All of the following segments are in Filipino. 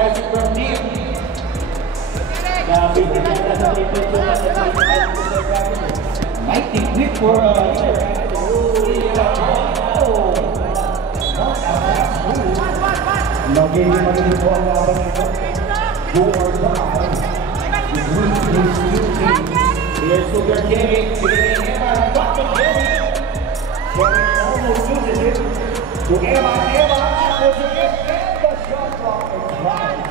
Isaac from deep. Mighty quick for Nagiging magaling po ang laban nito. Do or die. Here's Super Jerry. Back to Jerry. Jerry almost loses it. To Emma. Apple to it. And the shot clock expires.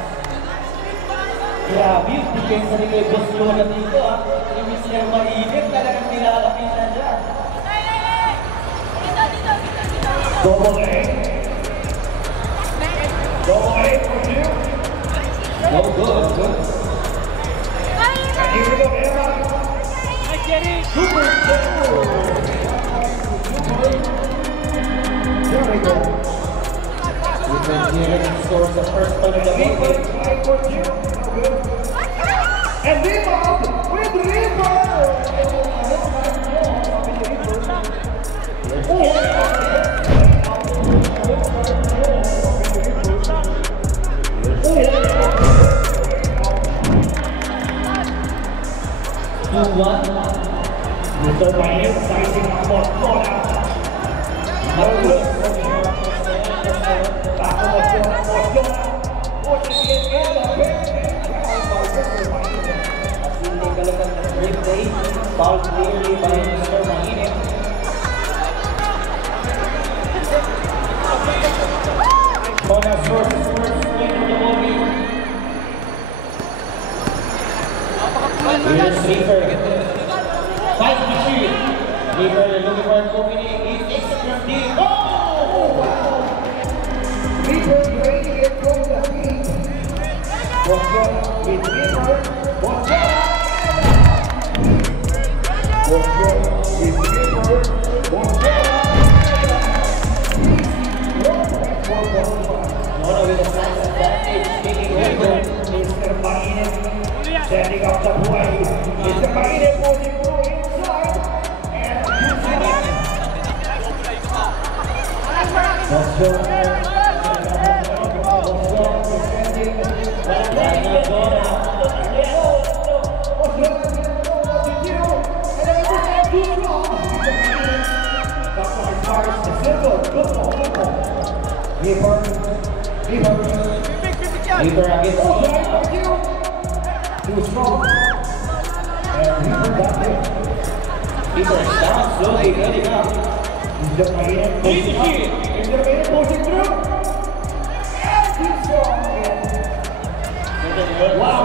Grabe yung defense rin kay Boss Lola dito ah. Yung Mr. Mainit talagang nilalapitan dyan. Double A. Double A for two. No good. And here we go, Emma. Super Jerry. There we go. Super Jerry scores the first point of the game. And rebound with Reaper! Mr. Ryan sizing up for Florida. Foul clearly by Mr. Mainit. Kona scores the first point of the ballgame. Here's Reaper. Fight to shoot. Reaper looking for an opening. He takes it from deep. Oh! Wow! Reaper draining it from the feet. With Reaper. Mr. Mainit setting up the play. Mr. Mainit moving through inside and using it. Reaper against Too strong. And Reaper got him. Reaper is down slowly, getting up. Mr. Mainit pushing up. Mr. Mainit pushing through. And he's strong again. Wow,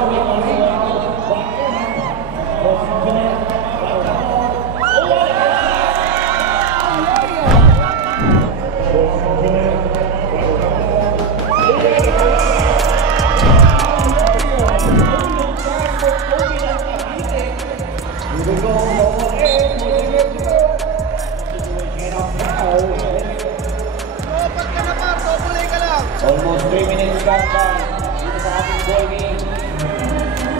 Almost 3 minutes gone by. Dito sa ating ball game.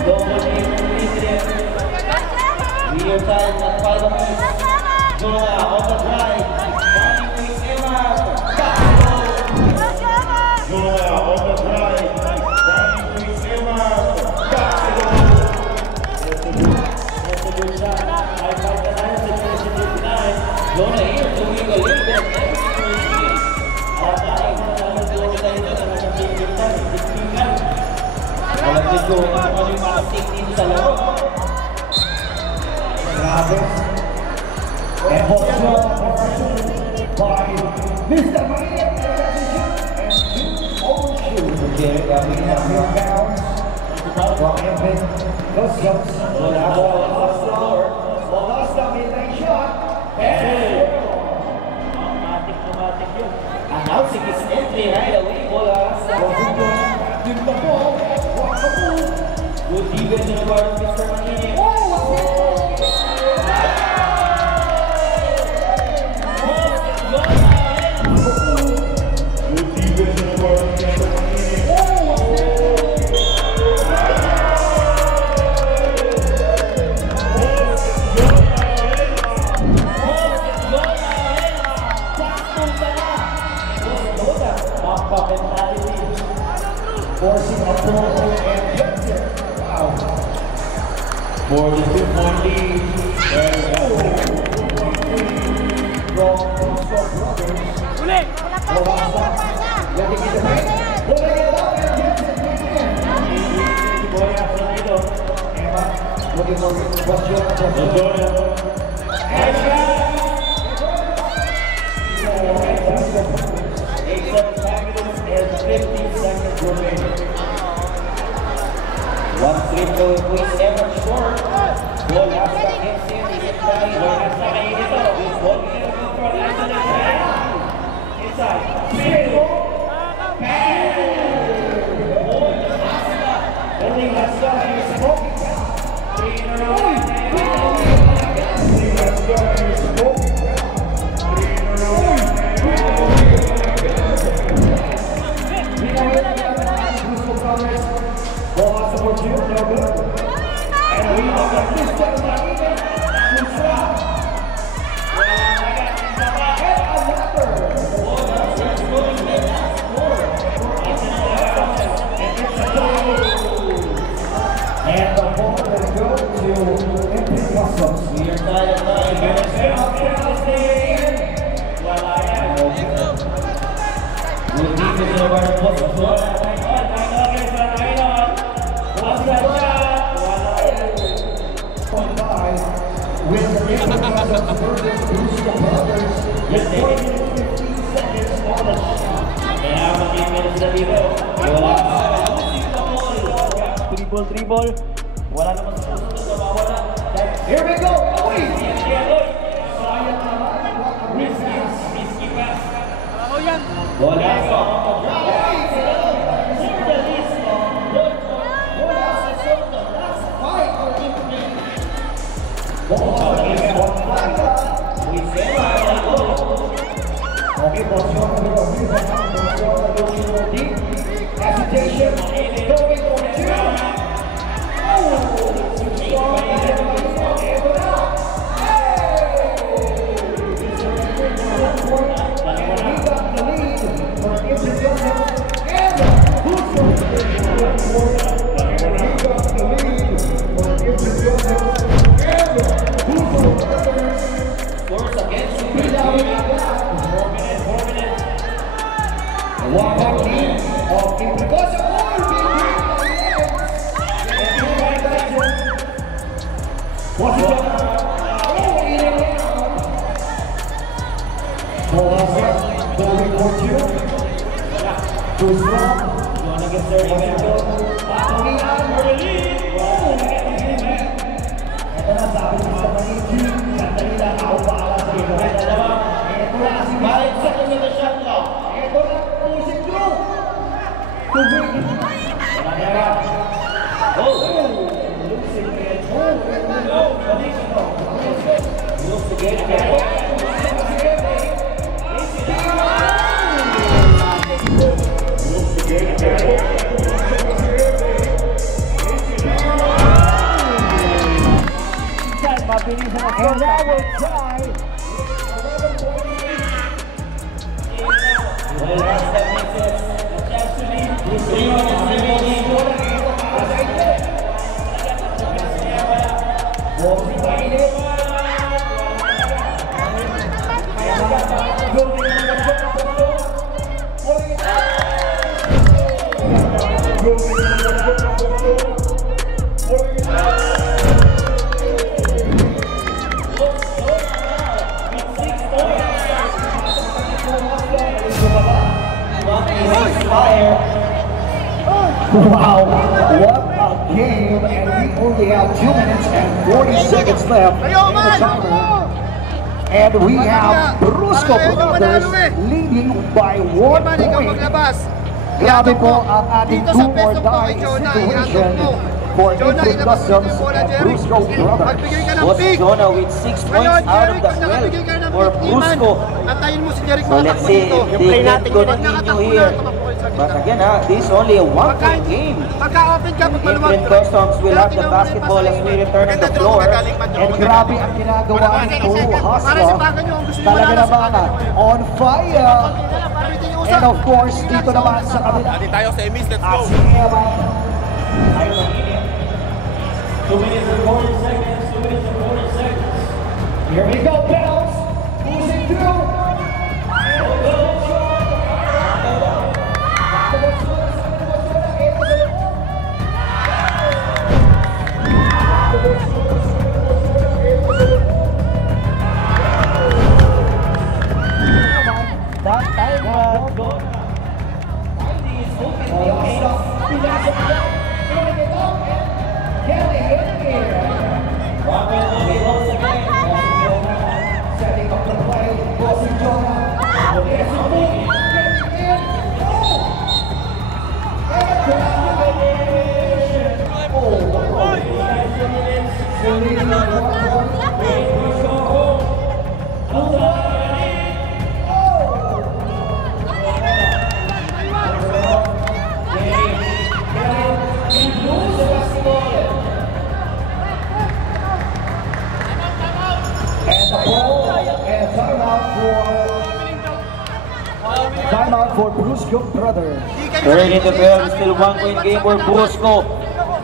Double A completed. Real time at 5 minutes. Jonah on the drive. Running with Emma. Jonah on the drive. Running with Emma. That's a good shot. I fight the line situation with 9. Jonah here doing a little bit of everything. Alam nito ano yung mga technique sa laro. Grabe. And hot shot by Mr. Mainit. And two overshoot. Jerry coming And up. here bounce from Embiid. Those shots. Lost the mid-range shot. And Automatic yun. Announcing his entry right away. Bola sa give the ball. Watch the move. good defense in the part of Mr. Mainit. Good defense in the part of Mr. Mainit. Forcing Apollo and Victor. Wow. For the 2-point lead, there we go. From Russo Brothers. Owasa. Letting it away. Pulling it up and gets it in. Emma, looking for Jonah. And shot. 8 seconds and 50 seconds remaining. One free throw is ever short. Ball nasa against him. Ball nasa kayo dito. This ball is going to go for Anthony Ryan. Inside. Only Lascar is smoking down. 3 in a row. Only Lascar is smoking down. 3 in a row. Ball has support you, no good. And we have got Mr. Marina Musa. And the ball will go to Olympic Customs. We are tied at 9. Good defense over the post. With the Olympic Customs versus Russo Brothers. With 15 seconds on the shot. Kaya mag-minutes na dito. Dribble. Wala naman sa susunod na mawala. Here we go. Wait. Risky pass. Wala sa Okay, hesitation, going for 2. One more team of Implication. What's it done? Going for 2. Too strong. Ito na sabi ni sa Maniki. Sandali lang ako paala sa iyo. Ito na si Mike sa kanya na shot clock. Ito na pushing through. Tubig. Losing it. lose the game again. And that will tie. Well, that's that makes it. That's to be. Wow, what a game, and we only have 2 minutes and 40 seconds left in the timer. And we have Brusco Brothers leading by 1 point. Grabe po ang ating do or die situation for Imprint Customs and Brusco Brothers. Was Jonah with 6 points out of the 12 for Brusco. So let's see if they can continue here. But again, this is only a 1-point game. Imprint Customs will have the basketball as we return on the floor. And grabe ang ginagawa nito, Hustle. Talaga naman on fire. And of course, dito naman sa kabila. Tayo sa Emis, let's go! Si Emma Timeout for Brusco Brothers. Third in the bell, still 1-point game for Brusco.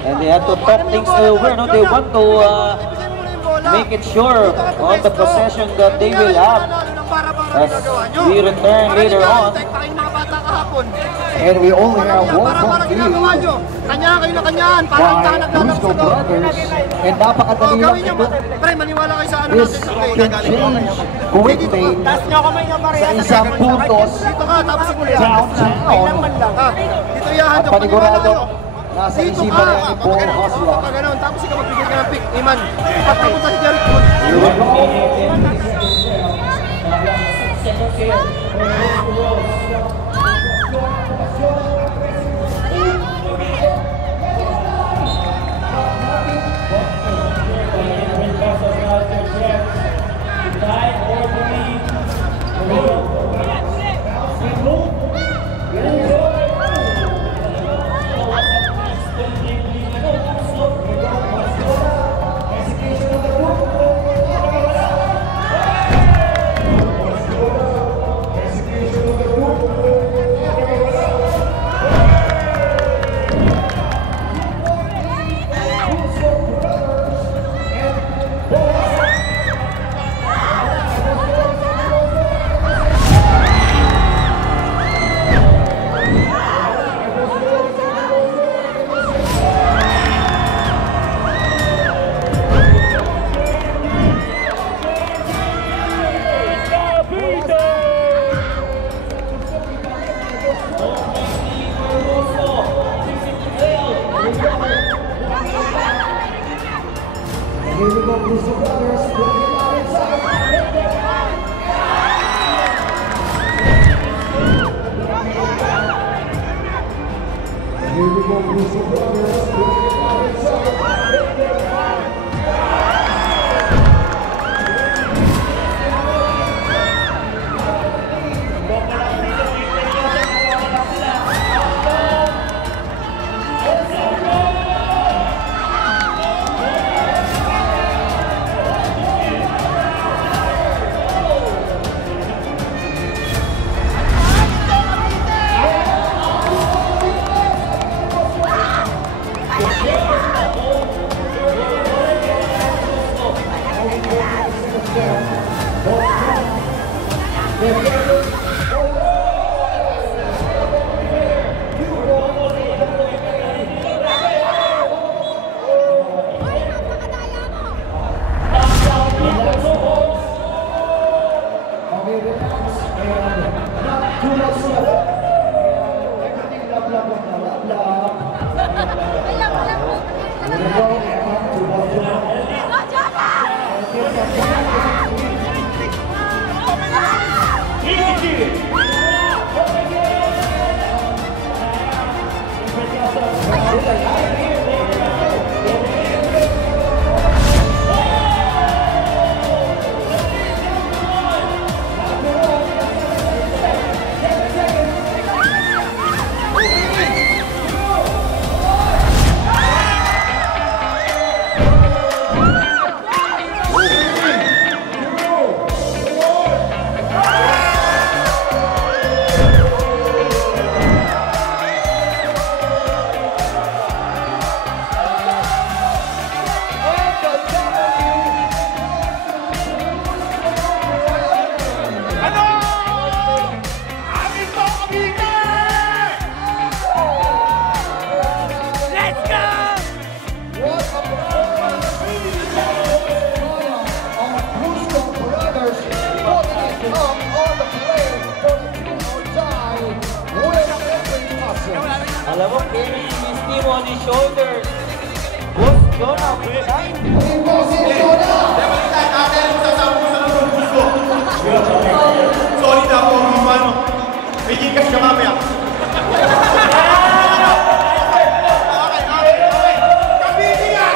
And they have to talk things over, no? They want to make it sure on the possession that they will have as we return later on. And we only have 1 point lead Kanya kayo na kanyahan, by Brusco Brothers. And napakadali lang ito. Pre, maniwala kayo sa ano This natin sa can change quickly sa isang puntos Dito ka, tapos downtown. Dito yahan, At panigurado, nasa dito isipan ka, na ni Paul Hasla. tapos ikaw magbigay ka ng pick, Iman. Pagpunta si Jeric. Here we go, Brusco Brothers. Bring it out inside. Here we go, Brusco Brothers. Bring it out inside. Alam mo, carrying his team on his shoulders. Boss Jonah, behind. Sorry na po, Mano. May gigas ka mamaya. Okay. Kabiti nga,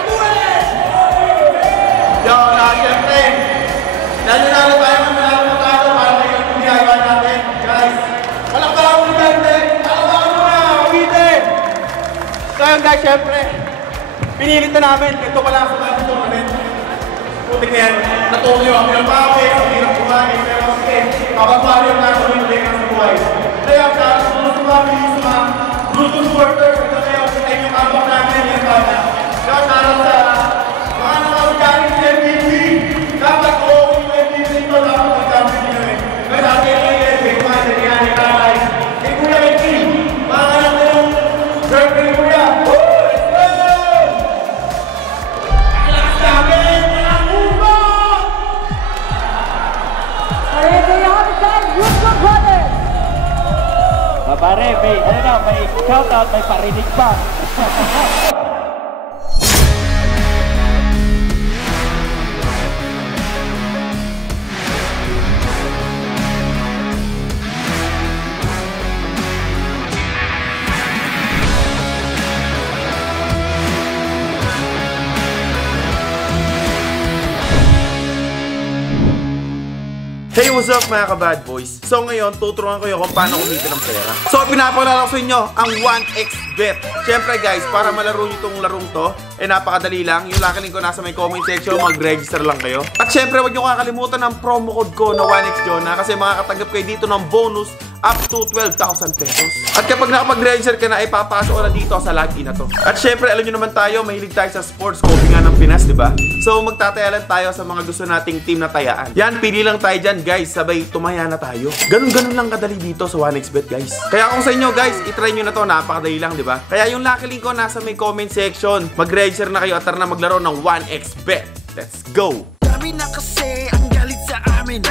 guys, syempre, pinilit na namin. Ito pala sa mga tournament. Putik na yan. Natuloy ako ng pawis, ang hirap kumain. Pero sige, kapag-pali ang nasa ulit ng buhay. Kaya sa mga mabilis mga Bluetooth supporters, ito na yung sa inyong abang namin yung bata. Kaya sarap sa mga nakapagaling sa MVP. Dapat ko yung MVP ito dapat magkamit nyo eh. Kaya sa akin yung MVP, mga nangyari ni Tatay. Kaya Kuya MVP, mga anak na yung girlfriend Kuya. Let's go! Ang lakas namin, mga ubo! Alright, there you have it, guys. Rusko Brothers! Pare, may shoutout, may parinig pa. Hey, what's up mga ka-bad boys? So ngayon, tuturuan ko yung kung paano kumita ng pera. So pinapalala ko sa inyo ang 1xBet. Siyempre guys, para malaro nyo itong larong to, napakadali lang. Yung lakaling ko nasa may comment section, mag-register lang kayo. At siyempre, huwag nyo kakalimutan ang promo code ko na 1xJona kasi makakatanggap kayo dito ng bonus up to 12,000 pesos. At kapag nakapag-register ka na, ipapasok ko na dito sa login na to. At syempre, alam nyo naman tayo, mahilig tayo sa sports, copy nga ng Pinas, diba? So, magtataya lang tayo sa mga gusto nating team na tayaan. Yan, pili lang tayo dyan, guys. Sabay, tumaya na tayo. Ganun-ganun lang kadali dito sa 1xBet, guys. Kaya kung sa inyo, guys, itry nyo na to, napakadali lang, diba? Kaya yung lucky link ko nasa may comment section. Mag-register na kayo at tara na maglaro ng 1xBet. Let's go! Dami na kasi ang galit sa amin.